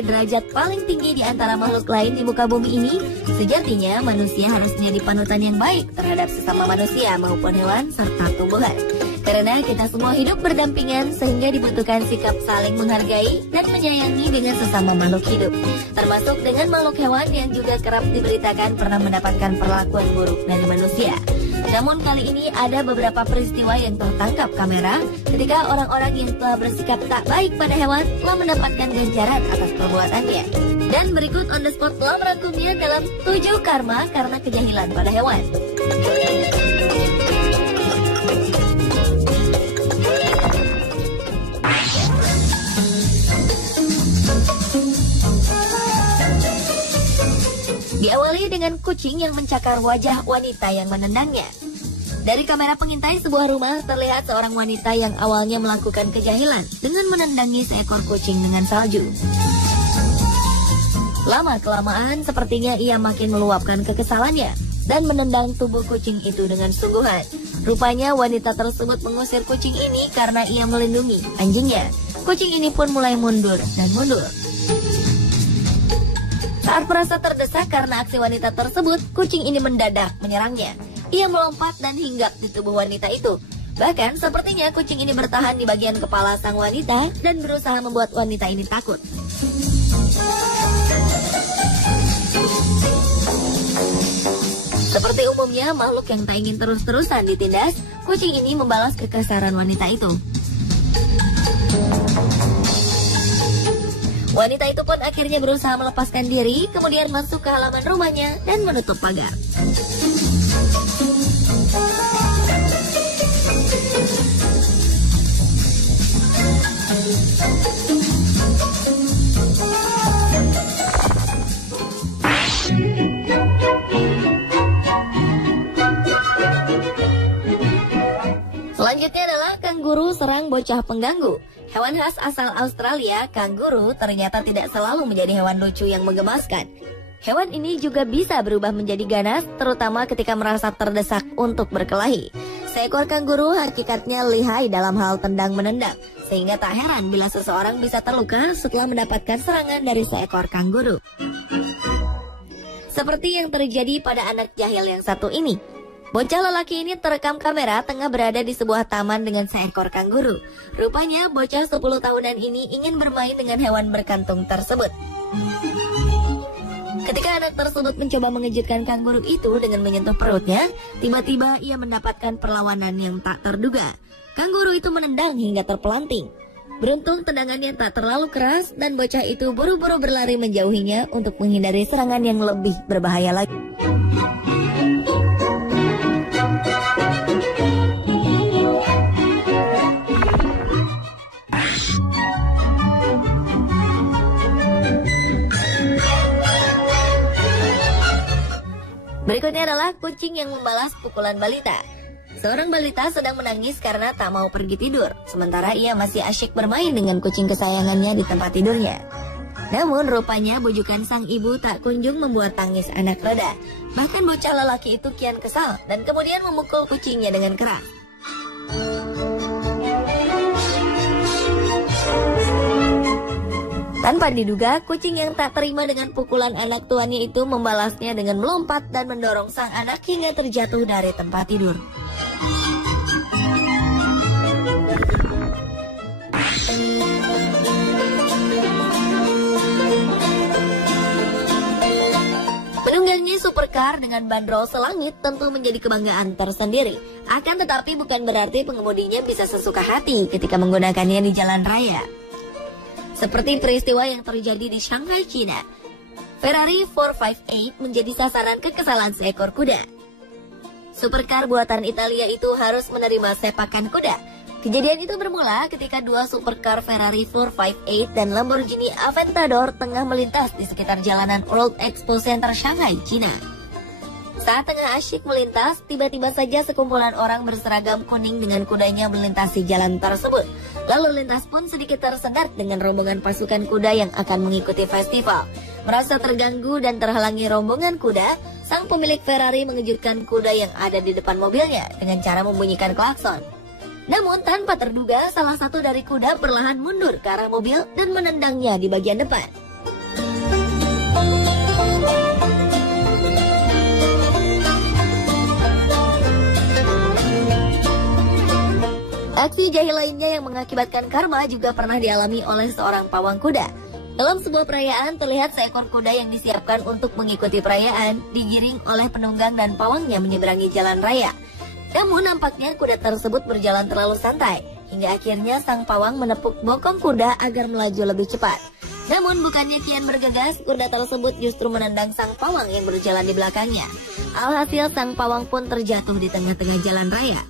memiliki derajat paling tinggi di antara makhluk lain di muka bumi ini, sejatinya manusia harus menjadi panutan yang baik terhadap sesama manusia maupun hewan serta tumbuhan. Karena kita semua hidup berdampingan sehingga dibutuhkan sikap saling menghargai dan menyayangi dengan sesama makhluk hidup. Termasuk dengan makhluk hewan yang juga kerap diberitakan pernah mendapatkan perlakuan buruk dari manusia. Namun kali ini ada beberapa peristiwa yang tertangkap kamera ketika orang-orang yang telah bersikap tak baik pada hewan telah mendapatkan ganjaran atas perbuatannya. Dan berikut on the spot telah merangkumnya dalam 7 karma karena kejahilan pada hewan. Diawali dengan kucing yang mencakar wajah wanita yang menendangnya. Dari kamera pengintai sebuah rumah terlihat seorang wanita yang awalnya melakukan kejahilan dengan menendangi seekor kucing dengan salju. Lama-kelamaan sepertinya ia makin meluapkan kekesalannya dan menendang tubuh kucing itu dengan sungguhan. Rupanya wanita tersebut mengusir kucing ini karena ia melindungi anjingnya. Kucing ini pun mulai mundur dan mundur. Saat merasa terdesak karena aksi wanita tersebut, kucing ini mendadak menyerangnya. Ia melompat dan hinggap di tubuh wanita itu. Bahkan sepertinya kucing ini bertahan di bagian kepala sang wanita dan berusaha membuat wanita ini takut. Seperti umumnya makhluk yang tak ingin terus-terusan ditindas, kucing ini membalas kekasaran wanita itu. Wanita itu pun akhirnya berusaha melepaskan diri, kemudian masuk ke halaman rumahnya dan menutup pagar. Selanjutnya adalah kanguru serang bocah pengganggu. Hewan khas asal Australia, kanguru ternyata tidak selalu menjadi hewan lucu yang menggemaskan. Hewan ini juga bisa berubah menjadi ganas, terutama ketika merasa terdesak untuk berkelahi. Seekor kanguru hakikatnya lihai dalam hal tendang-menendang, sehingga tak heran bila seseorang bisa terluka setelah mendapatkan serangan dari seekor kanguru. Seperti yang terjadi pada anak jahil yang satu ini. Bocah lelaki ini terekam kamera tengah berada di sebuah taman dengan seekor kanguru. Rupanya bocah 10 tahunan ini ingin bermain dengan hewan berkantung tersebut. Ketika anak tersebut mencoba mengejutkan kanguru itu dengan menyentuh perutnya, tiba-tiba ia mendapatkan perlawanan yang tak terduga. Kanguru itu menendang hingga terpelanting. Beruntung tendangannya tak terlalu keras dan bocah itu buru-buru berlari menjauhinya untuk menghindari serangan yang lebih berbahaya lagi. Berikutnya adalah kucing yang membalas pukulan balita. Seorang balita sedang menangis karena tak mau pergi tidur, sementara ia masih asyik bermain dengan kucing kesayangannya di tempat tidurnya. Namun rupanya bujukan sang ibu tak kunjung membuat tangis anak reda. Bahkan bocah lelaki itu kian kesal dan kemudian memukul kucingnya dengan keras. Tanpa diduga, kucing yang tak terima dengan pukulan anak tuannya itu membalasnya dengan melompat dan mendorong sang anak hingga terjatuh dari tempat tidur. Menunggangi supercar dengan bandrol selangit tentu menjadi kebanggaan tersendiri. Akan tetapi bukan berarti pengemudinya bisa sesuka hati ketika menggunakannya di jalan raya. Seperti peristiwa yang terjadi di Shanghai, China. Ferrari 458 menjadi sasaran kekesalan seekor kuda. Supercar buatan Italia itu harus menerima sepakan kuda. Kejadian itu bermula ketika dua supercar Ferrari 458 dan Lamborghini Aventador tengah melintas di sekitar jalanan World Expo Center Shanghai, China. Saat tengah asyik melintas, tiba-tiba saja sekumpulan orang berseragam kuning dengan kudanya melintasi jalan tersebut. Lalu lintas pun sedikit tersendat dengan rombongan pasukan kuda yang akan mengikuti festival. Merasa terganggu dan terhalangi rombongan kuda, sang pemilik Ferrari mengejutkan kuda yang ada di depan mobilnya dengan cara membunyikan klakson. Namun tanpa terduga, salah satu dari kuda perlahan mundur ke arah mobil dan menendangnya di bagian depan. Aksi jahil lainnya yang mengakibatkan karma juga pernah dialami oleh seorang pawang kuda. Dalam sebuah perayaan, terlihat seekor kuda yang disiapkan untuk mengikuti perayaan digiring oleh penunggang dan pawangnya menyeberangi jalan raya. Namun nampaknya kuda tersebut berjalan terlalu santai, hingga akhirnya sang pawang menepuk bokong kuda agar melaju lebih cepat. Namun bukannya kian bergegas, kuda tersebut justru menendang sang pawang yang berjalan di belakangnya. Alhasil sang pawang pun terjatuh di tengah-tengah jalan raya.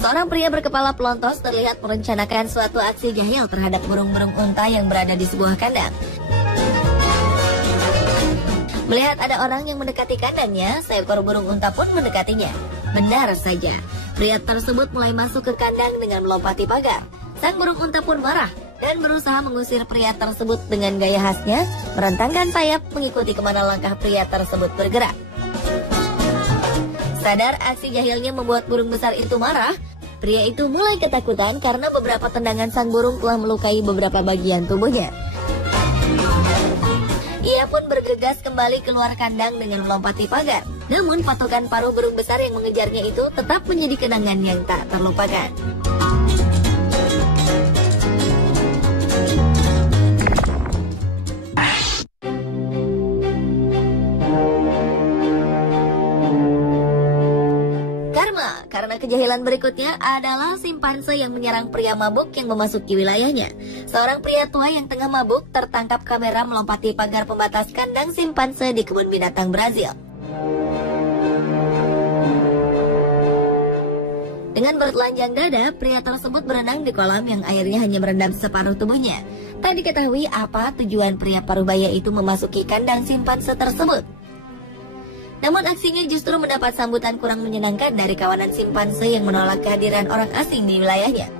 Seorang pria berkepala pelontos terlihat merencanakan suatu aksi jahil terhadap burung-burung unta yang berada di sebuah kandang. Melihat ada orang yang mendekati kandangnya, seekor burung unta pun mendekatinya. Benar saja, pria tersebut mulai masuk ke kandang dengan melompati pagar. Sang burung unta pun marah dan berusaha mengusir pria tersebut dengan gaya khasnya, merentangkan sayap mengikuti kemana langkah pria tersebut bergerak. Sadar aksi jahilnya membuat burung besar itu marah, pria itu mulai ketakutan karena beberapa tendangan sang burung telah melukai beberapa bagian tubuhnya. Ia pun bergegas kembali keluar kandang dengan melompati pagar. Namun patokan paruh burung besar yang mengejarnya itu tetap menjadi kenangan yang tak terlupakan. Karena kejahilan berikutnya adalah simpanse yang menyerang pria mabuk yang memasuki wilayahnya. Seorang pria tua yang tengah mabuk tertangkap kamera melompati pagar pembatas kandang simpanse di kebun binatang Brazil. Dengan bertelanjang dada, pria tersebut berenang di kolam yang airnya hanya merendam separuh tubuhnya. Tak diketahui apa tujuan pria parubaya itu memasuki kandang simpanse tersebut. Namun aksinya justru mendapat sambutan kurang menyenangkan dari kawanan simpanse yang menolak kehadiran orang asing di wilayahnya.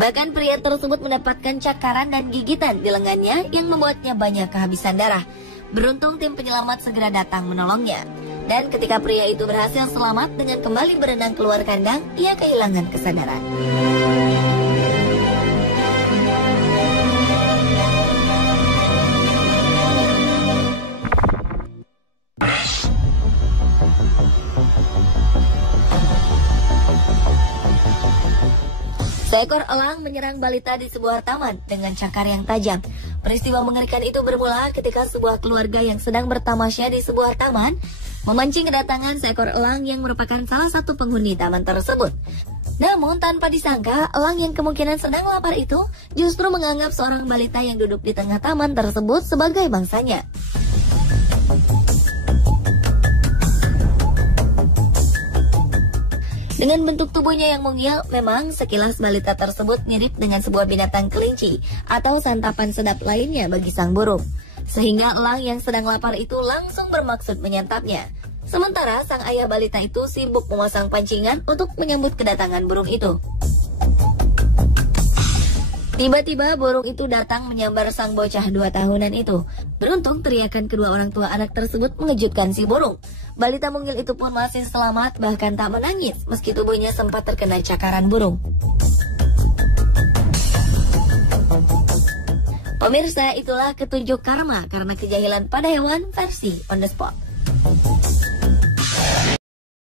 Bahkan pria tersebut mendapatkan cakaran dan gigitan di lengannya yang membuatnya banyak kehabisan darah. Beruntung tim penyelamat segera datang menolongnya. Dan ketika pria itu berhasil selamat dengan kembali berenang keluar kandang, ia kehilangan kesadaran. Seekor elang menyerang balita di sebuah taman dengan cakar yang tajam. Peristiwa mengerikan itu bermula ketika sebuah keluarga yang sedang bertamasya di sebuah taman memancing kedatangan seekor elang yang merupakan salah satu penghuni taman tersebut. Namun tanpa disangka, elang yang kemungkinan sedang lapar itu justru menganggap seorang balita yang duduk di tengah taman tersebut sebagai mangsanya. Dengan bentuk tubuhnya yang mungil, memang sekilas balita tersebut mirip dengan sebuah binatang kelinci atau santapan sedap lainnya bagi sang burung. Sehingga elang yang sedang lapar itu langsung bermaksud menyantapnya. Sementara sang ayah balita itu sibuk memasang pancingan untuk menyambut kedatangan burung itu. Tiba-tiba burung itu datang menyambar sang bocah 2 tahunan itu. Beruntung teriakan kedua orang tua anak tersebut mengejutkan si burung. Balita mungil itu pun masih selamat, bahkan tak menangis meski tubuhnya sempat terkena cakaran burung. Pemirsa, itulah ketunjuk karma karena kejahilan pada hewan versi on the spot.